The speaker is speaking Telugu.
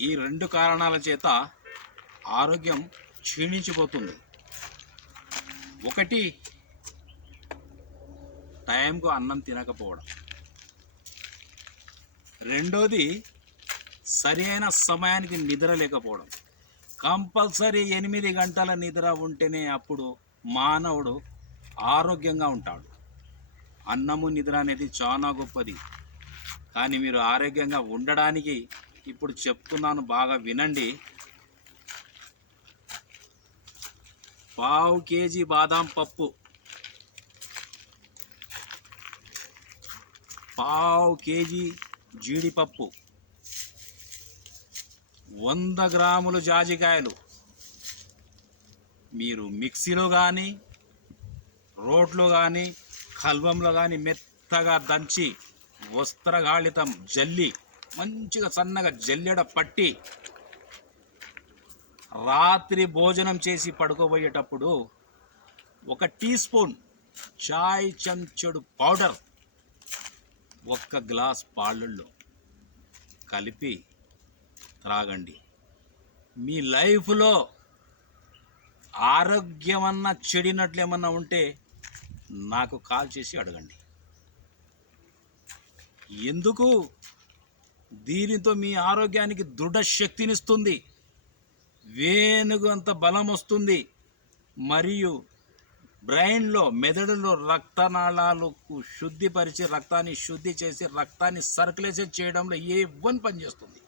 ఈ రెండు కారణాల చేత ఆరోగ్యం క్షీణించిపోతుంది. ఒకటి టైంకు అన్నం తినకపోవడం. రెండోది సరి అయిన సమయానికి నిద్ర లేకపోవడం. కంపల్సరీ ఎనిమిది గంటల నిద్ర ఉంటేనే అప్పుడు మానవుడు ఆరోగ్యంగా ఉంటాడు. అన్నము నిద్ర అనేది చాలా గొప్పది. కానీ మీరు ఆరోగ్యంగా ఉండడానికి ఇప్పుడు చెప్తున్నాను బాగా వినండి. పావు కేజీ బాదాం పప్పు. పావు కేజీ జీడిపప్పు. వంద గ్రాములు జాజికాయలు. మీరు మిక్సీలో కానీ రోట్లో కానీ కల్వంలో కానీ మెత్తగా దంచి వస్త్రగాళితం జల్లి మంచిగా సన్నగా జల్లెడ పట్టి రాత్రి భోజనం చేసి పడుకోబోయేటప్పుడు ఒక టీ స్పూన్ చాయ్ చెంచడు పౌడర్ ఒక్క గ్లాస్ పాళ్ళల్లో కలిపి త్రాగండి. మీ లైఫ్లో ఆరోగ్యమన్నా చెడినట్లు ఏమన్నా ఉంటే నాకు కాల్ చేసి అడగండి. ఎందుకు దీనితో మీ ఆరోగ్యానికి దృఢ శక్తినిస్తుంది. వేనుగు అంత బలం వస్తుంది మరియు బ్రెయిన్లో మెదడులో రక్తనాళాలకు శుద్ధిపరిచి రక్తాన్ని శుద్ధి చేసి రక్తాన్ని సర్క్యులేషన్ చేయడంలో ఏ వన్ పనిచేస్తుంది.